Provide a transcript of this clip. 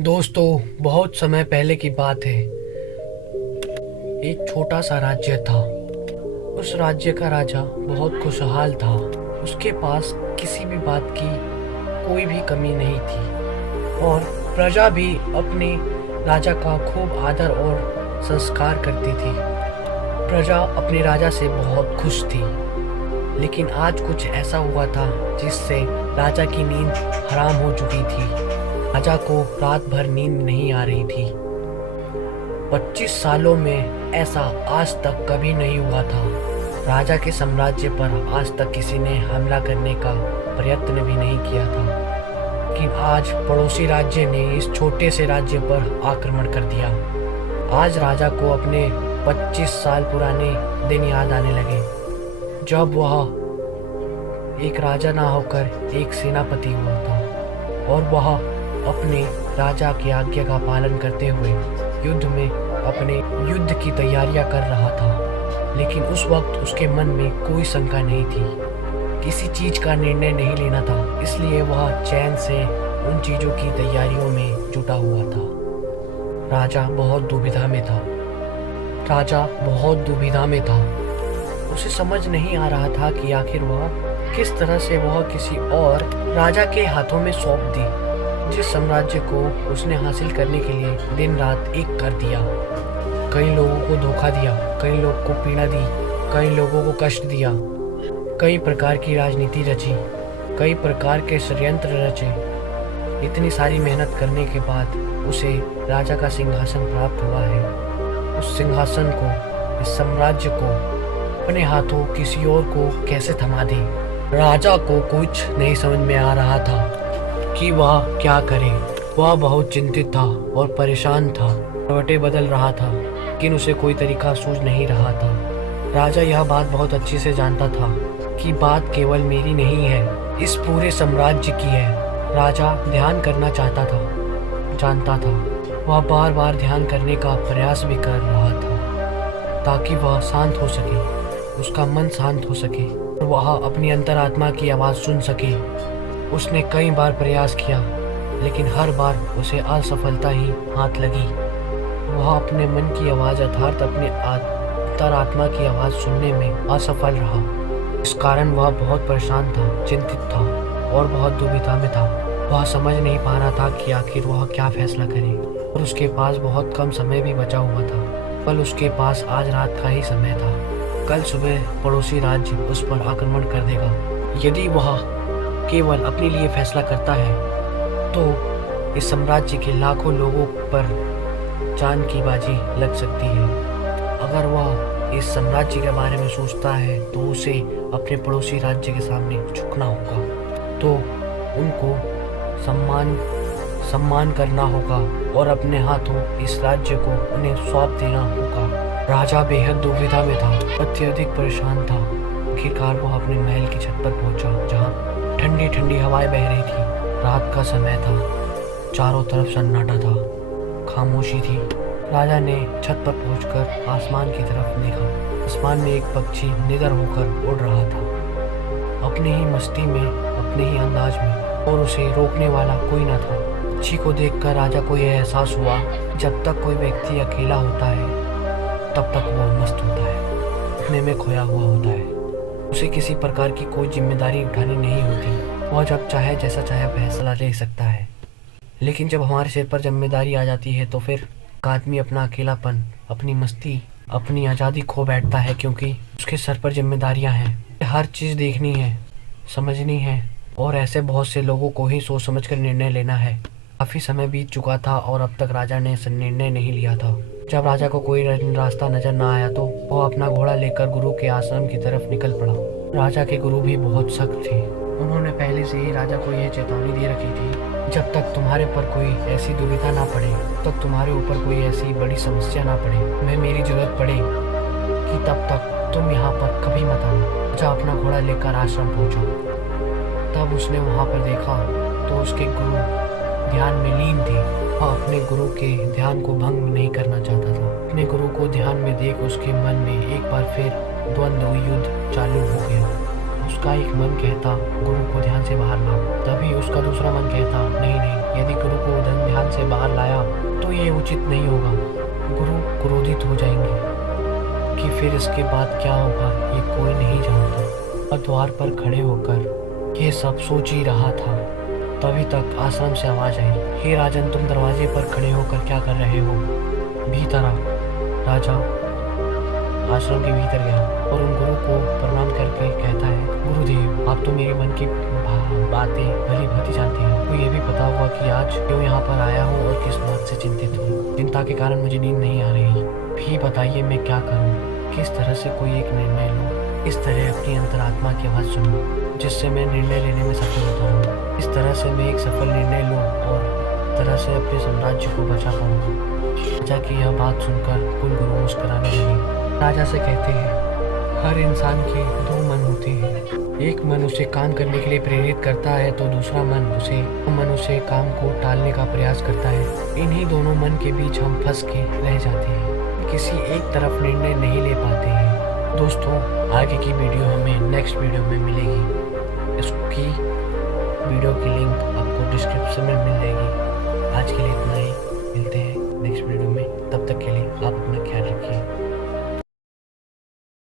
दोस्तों, बहुत समय पहले की बात है। एक छोटा सा राज्य था। उस राज्य का राजा बहुत खुशहाल था। उसके पास किसी भी बात की कोई भी कमी नहीं थी और प्रजा भी अपने राजा का खूब आदर और संस्कार करती थी। प्रजा अपने राजा से बहुत खुश थी। लेकिन आज कुछ ऐसा हुआ था जिससे राजा की नींद हराम हो चुकी थी। राजा को रात भर नींद नहीं आ रही थी। 25 सालों में ऐसा आज तक कभी नहीं हुआ था। राजा के साम्राज्य पर आज तक किसी ने हमला करने का प्रयत्न भी नहीं किया था। लेकिन आज पड़ोसी राज्य ने इस छोटे से राज्य पर आक्रमण कर दिया। आज राजा को अपने 25 साल पुराने दिन याद आने लगे, जब वह एक राजा ना होकर एक सेनापति हुआ था और वह अपने राजा की आज्ञा का पालन करते हुए युद्ध में अपने युद्ध की तैयारियां कर रहा था। लेकिन उस वक्त उसके मन में कोई शंका नहीं थी, किसी चीज का निर्णय नहीं लेना था, इसलिए वह चैन से उन चीजों की तैयारियों में जुटा हुआ था। राजा बहुत दुविधा में था। राजा बहुत दुविधा में था। उसे समझ नहीं आ रहा था कि आखिर वह किस तरह से वह किसी और राजा के हाथों में सौंप दी, जिस साम्राज्य को उसने हासिल करने के लिए दिन रात एक कर दिया। कई लोगों को धोखा दिया, कई लोगों को पीड़ा दी, कई लोगों को कष्ट दिया, कई प्रकार की राजनीति रची, कई प्रकार के षड्यंत्र रचे। इतनी सारी मेहनत करने के बाद उसे राजा का सिंहासन प्राप्त हुआ है। उस सिंहासन को, इस साम्राज्य को अपने हाथों किसी और को कैसे थमा दे। राजा को कुछ नहीं समझ में आ रहा था कि वह क्या करे। वह बहुत चिंतित था और परेशान था। करवटें बदल रहा था, लेकिन उसे कोई तरीका सूझ नहीं रहा था। राजा यह बात बहुत अच्छे से जानता था कि बात केवल मेरी नहीं है, इस पूरे साम्राज्य की है। राजा ध्यान करना चाहता था, जानता था। वह बार बार ध्यान करने का प्रयास भी कर रहा था ताकि वह शांत हो सके, उसका मन शांत हो सके और वह अपनी अंतरात्मा की आवाज़ सुन सके। उसने कई बार प्रयास किया, लेकिन हर बार उसे असफलता ही हाथ लगी। वह अपने मन की आवाज़ अर्थात अपने अंतरात्मा की आवाज़ सुनने में असफल रहा। इस कारण वह बहुत परेशान था, चिंतित था और बहुत दुविधा में था। वह समझ नहीं पा रहा था कि आखिर वह क्या फैसला करे और उसके पास बहुत कम समय भी बचा हुआ था। कल उसके पास आज रात का ही समय था। कल सुबह पड़ोसी राज्य उस पर आक्रमण कर देगा। यदि वह केवल अपने लिए फैसला करता है तो इस साम्राज्य के लाखों लोगों पर जान की बाजी लग सकती है। अगर वह इस साम्राज्य के बारे में सोचता है तो उसे अपने पड़ोसी राज्य के सामने झुकना होगा, तो उनको सम्मान करना होगा और अपने हाथों इस राज्य को उन्हें सौंप देना होगा। राजा बेहद दुविधा में था, अत्यधिक परेशान था। आखिरकार वह अपने महल की छत पर पहुंचा, जहां ठंडी ठंडी हवाएं बह रही थी। रात का समय था, चारों तरफ सन्नाटा था, खामोशी थी। राजा ने छत पर पहुंचकर आसमान की तरफ देखा। आसमान में एक पक्षी निडर होकर उड़ रहा था, अपनी ही मस्ती में, अपने ही अंदाज में, और उसे रोकने वाला कोई न था। पक्षी को देखकर राजा को यह एहसास हुआ, जब तक कोई व्यक्ति अकेला होता है तब तक वह मस्त होता है, अपने में खोया हुआ होता है। उसे किसी प्रकार की कोई जिम्मेदारी उठानी नहीं होती। वह जब चाहे जैसा चाहे फैसला ले सकता है। लेकिन जब हमारे सिर पर जिम्मेदारी आ जाती है तो फिर आदमी अपना अकेलापन, अपनी मस्ती, अपनी आज़ादी खो बैठता है, क्योंकि उसके सर पर जिम्मेदारियां हैं। हर चीज़ देखनी है, समझनी है और ऐसे बहुत से लोगों को ही सोच समझ कर निर्णय लेना है। काफ़ी समय बीत चुका था और अब तक राजा ने निर्णय नहीं लिया था। जब राजा को कोई रास्ता नजर न आया तो वह अपना घोड़ा लेकर गुरु के आश्रम की तरफ निकल पड़ा। राजा के गुरु भी बहुत सख्त थे। उन्होंने पहले से ही राजा को यह चेतावनी दे रखी थी, जब तक तुम्हारे पर कोई ऐसी दुविधा ना पड़े, तब तुम्हारे ऊपर कोई ऐसी बड़ी समस्या ना पड़े, तुम्हें मेरी जरूरत पड़े कि तब तक तुम यहाँ पर कभी मत आना। राजा अपना घोड़ा लेकर आश्रम पहुँचा। तब उसने वहाँ पर देखा तो उसके गुरु ध्यान में लीन थे। वह अपने गुरु के ध्यान को भंग नहीं करना चाहता था। अपने गुरु को ध्यान में देख उसके मन में एक बार फिर द्वंद्व युद्ध चालू हो गया। उसका एक मन कहता गुरु को ध्यान से बाहर लाओ, तभी उसका दूसरा मन कहता नहीं नहीं, यदि गुरु को ध्यान से से बाहर लाया तो ये उचित नहीं होगा। गुरु क्रोधित हो जाएंगे कि फिर इसके बाद क्या होगा ये कोई नहीं जानता। और द्वार पर खड़े होकर ये सब सोच ही रहा था, तभी तक आश्रम से आवाज आई, हे राजन, तुम दरवाजे पर खड़े होकर क्या कर रहे हो? भीतर आ। राजा आश्रम के भीतर गया और उन गुरु को प्रणाम करके कहता है, गुरुदेव, आप तो मेरे मन की बातें भली भांति जानते हैं। तो ये भी पता हुआ कि आज क्यों यहाँ पर आया हूँ और किस बात से चिंतित हूँ। चिंता के कारण मुझे नींद नहीं आ रही। भी बताइए मैं क्या करूँ, किस तरह से कोई एक निर्णय लूँ, इस तरह अपनी अंतरात्मा की आवाज़ सुनूँ जिससे मैं निर्णय लेने में सफल होता रहूँ। इस तरह से मैं एक सफल निर्णय लूँ और तरह से अपने साम्राज्य को बचा पाऊँ। राजा की यह बात सुनकर कुल गुरु मुस्कुराने लगे। राजा से कहते हैं, हर इंसान के दो मन होते हैं, एक मन उसे काम करने के लिए प्रेरित करता है तो दूसरा मन उसे काम को टालने का प्रयास करता है। इन्हीं दोनों मन के बीच हम फंस के रह जाते हैं, किसी एक तरफ निर्णय नहीं ले पाते हैं। दोस्तों, आगे की वीडियो हमें नेक्स्ट वीडियो में मिलेगी। इसकी वीडियो की लिंक आपको डिस्क्रिप्शन में मिल जाएगी। आज के लिए